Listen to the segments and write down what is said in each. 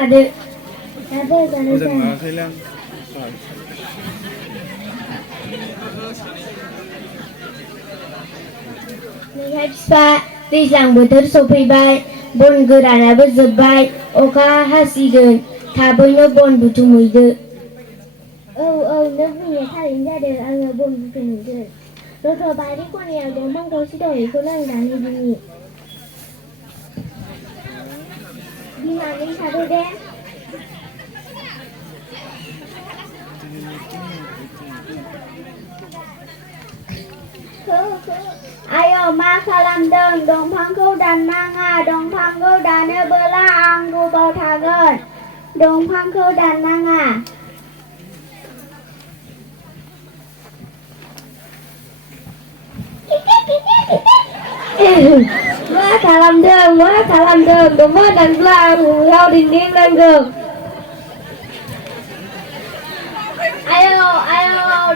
जादो जादो मोजां नुवाखैलै आं नैहाय फिफा दैज्लां बोथोर सफैबाय बन गोरानाबो जोब्बाय अखा हासिगोन थाबैनो बन बुथुमहैदो औ नों बुंनाया थारैनो जादों आङो बन बुथुमहैगोन रथ' बारि खनायाव दंफां दावसि दं बेखौनो आं दानहैदिनि बिमा नों थादो दे आय' मा खालामदों दंफांखौ दाननाङा दंफांखौ दानोबोला आं गोबाव थागोन दंफांखौ दाननाङा मा खालामदों दंफां दानब्ला आं न'आव दिन्थिनांगौ आयौ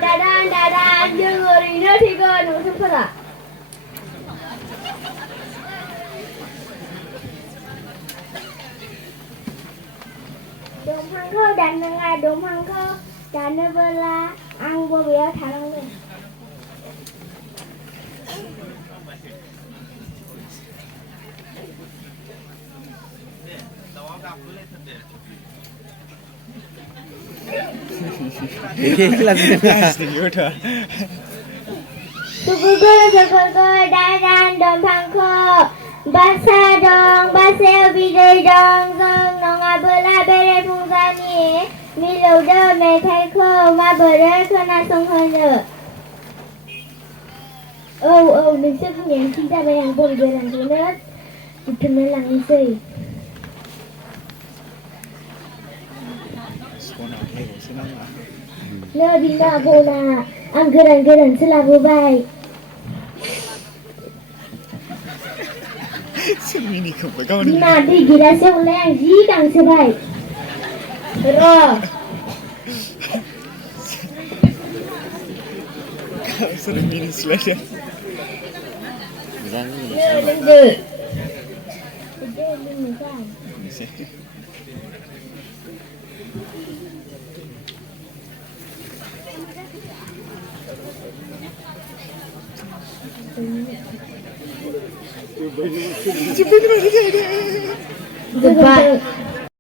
दादा जों ओरैनो थैगोन नोंसोरफोरा दंफांखौ दाननाङा दंफांखौ दानोबोला आं बबेयाव थानांगोन दान दंफांखौ बासायाव बिदै दं जों नङाबोला बेरेफुंजानि मिलौदो मेथाइखौ माबोरै खोनासंहोनो औ नोंसोर बुंनायानो थिग जाबाय आं बन गोरानखौनो बुथुमना लांनोसै नै बिमा बना आं गोरानसो लाबोबाय बिमा दै गिलासेयावलाय आं जि गांसोबाय र' लोंदो जोब्बाय